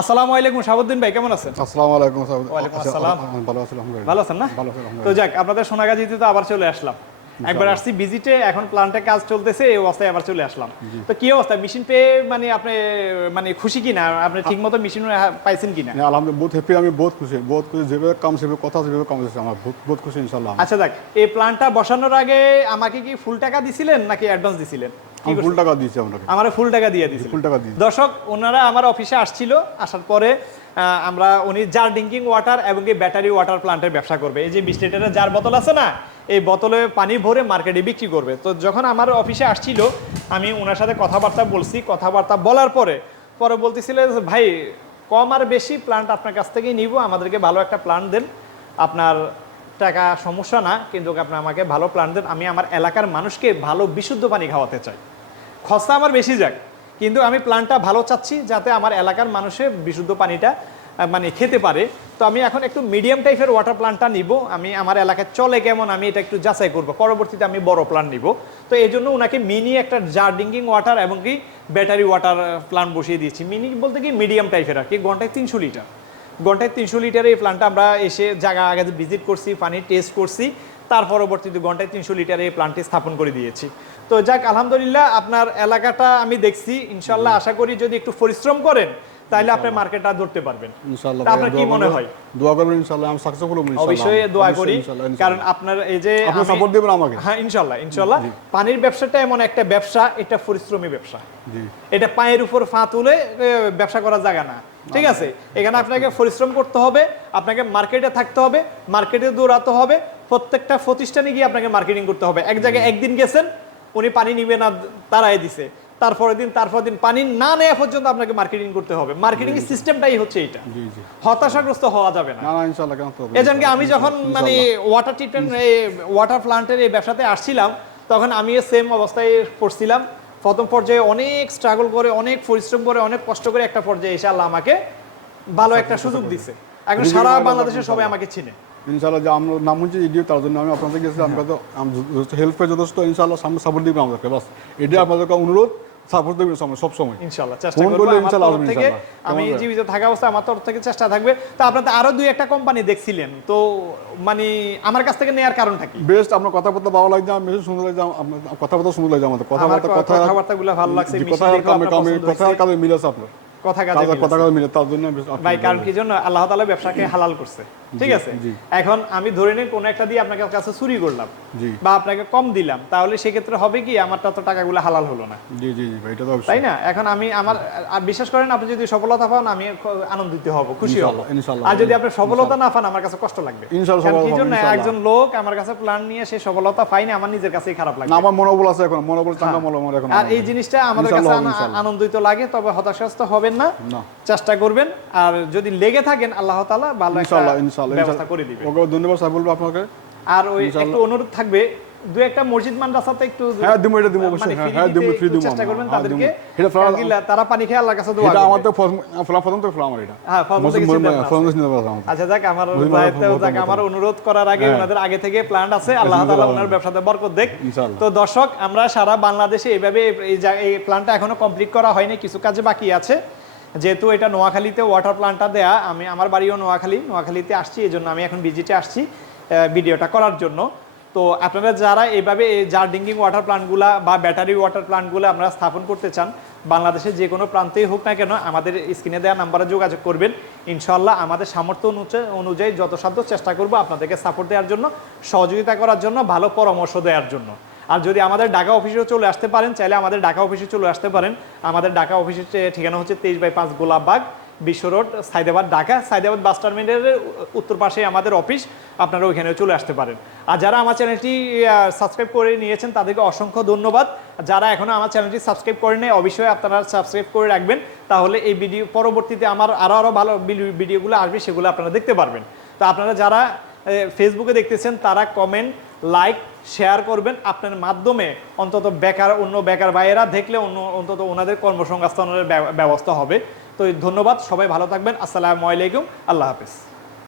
আসসালামু আলাইকুম শাহাবুদ্দিন ভাই কেমন আছেন? আসসালামু আলাইকুম। ওয়ালাইকুম আচ্ছা, আসসালাম। ভালো আছি ভালো আছেন না? ভালো আছি তো যাক আপনাদের সোনাগাজীতে তো আবার চলে আসলাম। একবার আসছি ভিজিটে এখন প্ল্যান্টে কাজ চলতেছে এই অবস্থায় আবার চলে আসলাম। তো কি অবস্থা? মেশিন পেয়ে মানে আপনি মানে খুশি কিনা? আপনি ঠিক মতো মেশিন পাইছেন কিনা? আলহামদুলিল্লাহ বহুত হ্যাপি আমি বহুত খুশি। বহুত খুশি যেভাবে কাম সেভাবে কথা সেভাবে কাম হচ্ছে আমার। বহুত বহুত খুশি ইনশাল্লাহ আচ্ছা দেখ এই প্ল্যানটা বসানোর আগে আমাকে কি ফুল টাকা দিছিলেন নাকি অ্যাডভান্স দিছিলেন? ফুল টাকা দিয়েছি আপনাকে। আমার ফুল টাকা দিয়ে দিয়েছিল ফুল টাকা দিয়েছি দর্শক ওনারা আমার অফিসে আসছিল আসার পরে আমরা উনি জার ড্রিঙ্কিং ওয়াটার এবং কি ব্যাটারি ওয়াটার প্লান্টের ব্যবসা করবে। এই যে বিশ লিটারের জার বোতল আছে না, এই বোতলে পানি ভরে মার্কেটে বিক্রি করবে। তো যখন আমার অফিসে আসছিল, আমি ওনার সাথে কথাবার্তা বলছি। কথাবার্তা বলার পরে পরে বলতেছিল ভাই, কম আর বেশি প্লান্ট আপনার কাছ থেকেই নিব। আমাদেরকে ভালো একটা প্লান্ট দেন। আপনার টাকা সমস্যা না, কিন্তু আপনি আমাকে ভালো প্লান্ট দেন। আমি আমার এলাকার মানুষকে ভালো বিশুদ্ধ পানি খাওয়াতে চাই। খরচা আমার বেশি যাক। কিন্তু আমি প্ল্যানটা ভালো চাচ্ছি যাতে আমার এলাকার মানুষে বিশুদ্ধ পানিটা মানে খেতে পারে। তো আমি এখন একটু মিডিয়াম টাইপের ওয়াটার প্ল্যান্টটা নিব। আমি আমার এলাকায় চলে কেমন আমি এটা একটু যাচাই করব। পরবর্তীতে আমি বড় প্ল্যান নিব। তো এই জন্য ওনাকে মিনি একটা জার ড্রিঙ্কিং ওয়াটার এবং কি ব্যাটারি ওয়াটার প্ল্যান্ট বসিয়ে দিয়েছি। মিনি বলতে কি মিডিয়াম টাইপের আর কি, ঘন্টায় তিনশো লিটার ঘন্টায় তিনশো লিটারের এই প্ল্যান্টটা আমরা এসে জায়গা আগে ভিজিট করছি পানি টেস্ট করছি। তার পরবর্তীতে ঘন্টায় তিনশো লিটারে এই প্ল্যান্টটি স্থাপন করে দিয়েছি। তো যাক আলহামদুলিল্লাহ আপনার এলাকাটা আমি দেখছি। ইনশাল্লাহ আশা করি যদি একটু পরিশ্রম করেন তাহলে আপনি মার্কেটটা ধরতে পারবেন। ইনশাল্লাহ তা আপনার কি মনে হয়? দোয়া করবেন ইনশাল্লাহ আমি সাকসেসফুল হব ইনশাল্লাহ অবশ্যই দোয়া করি। কারণ আপনার এই যে আপনি সাপোর্ট দিবেন আমাকে। হ্যাঁ ইনশাল্লাহ ইনশাল্লাহ পানির ব্যবসাটা এমন একটা ব্যবসা এটা পরিশ্রমী ব্যবসা। জি। এটা পায়ের উপর ফা তুলে ব্যবসা করার জায়গা না। ঠিক আছে? এখানে আপনাকে পরিশ্রম করতে হবে আপনাকে মার্কেটে থাকতে হবে মার্কেটে দৌড়াতে হবে প্রত্যেকটা প্রতিষ্ঠানে গিয়ে আপনাকে মার্কেটিং করতে হবে। এক জায়গায় একদিন গেছেন উনি পানি নিবে না তারাই দিছে। তারপরের দিন তারপর দিন পানি না নেওয়া পর্যন্ত আপনাকে মার্কেটিং করতে হবে। মার্কেটিং এর সিস্টেমটাই হচ্ছে এটা জি জি। হতাশাগ্রস্ত হওয়া যাবে না? এজনকে আমি যখন মানে ওয়াটার ট্রিটমেন্ট ওয়াটার প্লান্টের এই ব্যবসাতে আসছিলাম তখন আমিও সেম অবস্থায় পড়ছিলাম। প্রথম পর্যায়ে অনেক স্ট্রাগল করে অনেক পরিশ্রম করে অনেক কষ্ট করে একটা পর্যায়ে এসে আল্লাহ আমাকে ভালো একটা সুযোগ দিছে। এখন সারা ভালো বাংলাদেশের সবাই আমাকে চিনে। ইনশাল্লাহ যে আমরা নাম হচ্ছে ইডিও তার জন্য আমি আপনাদের কাছে আমাকে তো হেল্প যথেষ্ট ইনশাল্লাহ সামনে সাপোর্ট দিবেন আমাদেরকে বাস। এটাই আপনাদেরকে অনুরোধ। সাপোর্ট দেবেন সব সময় চেষ্টা করব আমার ইনশাআল্লাহ থেকে। আমি জীবিত থাকা অবস্থায় আমার তরফ থেকে চেষ্টা থাকবে। তো আরও দুই একটা কোম্পানি দেখছিলেন। তো মানে আমার কাছ থেকে নেয়ার কারণটা কি? বেস্ট আপনার কথাবার্তা ভালো লাগছে আমার মেসেজ সুন্দর লাগছে আপনার কথাবার্তা সুন্দর লাগছে আমাদের। কথাবার্তা আমার কথা কথাবার্তাগুলো ভালো লাগছে, কথা কামে কামে কথা কামে মিলেছে আপনার। কথা কাজে কথা মিলে তার জন্য ভাই কারণ কি জন্য? আল্লাহ তাআলা ব্যবসাকে হালাল করছে। ঠিক আছে? এখন আমি ধরে নিন কোন একটা দিয়ে আপনাকে কাছে চুরি করলাম বা আপনাকে কম দিলাম তাহলে সেক্ষেত্রে হবে কি আমার তো টাকাগুলো হালাল হলো না। জি জি ভাই এটা তো তাই না? এখন আমি আমার আর বিশ্বাস করেন আপনি যদি সফলতা পান আমি আনন্দিত হব খুশি হব। আর যদি আপনি সফলতা না পান আমার কাছে কষ্ট লাগবে। কি জন্য একজন লোক আমার কাছে প্ল্যান নিয়ে সে সফলতা পাইনি আমার নিজের কাছেই খারাপ লাগে আমার মনোবল আছে এখন মনোবল চাঙ্গা মনোবল এখন আর এই জিনিসটা আমাদের কাছে। আনন্দিত লাগে তবে হতাশাগ্রস্ত হবেন না। চেষ্টা করবেন আর যদি লেগে থাকেন আল্লাহ তাআলা ভালো একটা ব্যবস্থা করে দিবে। ধন্যবাদ স্যার বলব আপনাকে। আর ওই একটু অনুরোধ থাকবে দু একটা মসজিদ মাদ্রাসাতে একটু হ্যাঁ, দিবো, এটা দিবো মানে অবশ্যই, হ্যাঁ, free হ্যাঁ, দিতে দিবো, free একটু দিবো চেষ্টা করবেন হ্যাঁ, তাদেরকে। এটা ফ্রা- কারণ কি লা- তারা পানি খেয়ে আল্লাহর কাছে দোয়া এটা আমার তো ফলা প্রথম তো ফলা আমার এটা। হ্যাঁ ফজল থেকে চিন্তা ভাবনা নিতে আচ্ছা যাক আমার বুঝলাম, যাক আমার অনুরোধ করার আগে হ্যাঁ। ওনাদের আগে থেকে প্ল্যান আছে। আল্লাহ তাআলা ইনশাআল্লাহ। ওনার ব্যবসাতে বরকত দেখ। তো দর্শক আমরা সারা বাংলাদেশে এইভাবে এই জা- এই প্ল্যানটা এখনও কমপ্লিট করা হয়নি কিছু কাজে বাকি আছে। যেহেতু এটা নোয়াখালীতে ওয়াটার প্ল্যান্টটা দেয়া, আমি আমার বাড়িও নোয়াখালী, নোয়াখালীতে আসছি এই জন্য আমি এখন ভিজিটে আসছি ভিডিওটা করার জন্য। তো আপনারা যারা এইভাবে এই জার ড্রিঙ্কিং ওয়াটার প্ল্যান্টগুলা বা ব্যাটারি ওয়াটার প্ল্যান্টগুলো আপনারা স্থাপন করতে চান, বাংলাদেশের যে কোনো প্রান্তেই হোক না কেন, আমাদের স্ক্রিনে দেওয়া নাম্বারে যোগাযোগ করবেন। ইনশাল্লাহ আমাদের সামর্থ্য অনুযায়ী যত সাধ্য চেষ্টা করব আপনাদেরকে সাপোর্ট দেওয়ার জন্য, সহযোগিতা করার জন্য, ভালো পরামর্শ দেওয়ার জন্য। আর যদি আমাদের ঢাকা অফিসেও চলে আসতে পারেন, চাইলে আমাদের ঢাকা অফিসে চলে আসতে পারেন। আমাদের ঢাকা অফিসের ঠিকানা হচ্ছে তেইশ বাই পাঁচ গোলাপবাগ বিশ্ব রোড, সাইদাবাদ, ঢাকা। সাইদাবাদ বাস টার্মিনালের উত্তর পাশে আমাদের অফিস, আপনারা ওইখানেও চলে আসতে পারেন। আর যারা আমার চ্যানেলটি সাবস্ক্রাইব করে নিয়েছেন, তাদেরকে অসংখ্য ধন্যবাদ। যারা এখনও আমার চ্যানেলটি সাবস্ক্রাইব করেন নাই অবশ্যই আপনারা সাবস্ক্রাইব করে রাখবেন। তাহলে এই ভিডিও, পরবর্তীতে আমার আরও আরও ভালো ভিডিওগুলো আসবে, সেগুলো আপনারা দেখতে পারবেন। তো আপনারা যারা ফেসবুকে দেখতেছেন, তারা কমেন্ট লাইক শেয়ার করবেন। আপনার মাধ্যমে অন্তত বেকার, অন্য বেকার ভাইয়েরা দেখলে অন্য, অন্তত ওনাদের কর্মসংস্থানের ব্যবস্থা হবে। তো ধন্যবাদ, সবাই ভালো থাকবেন। আসসালামু আলাইকুম, আল্লাহ হাফেজ।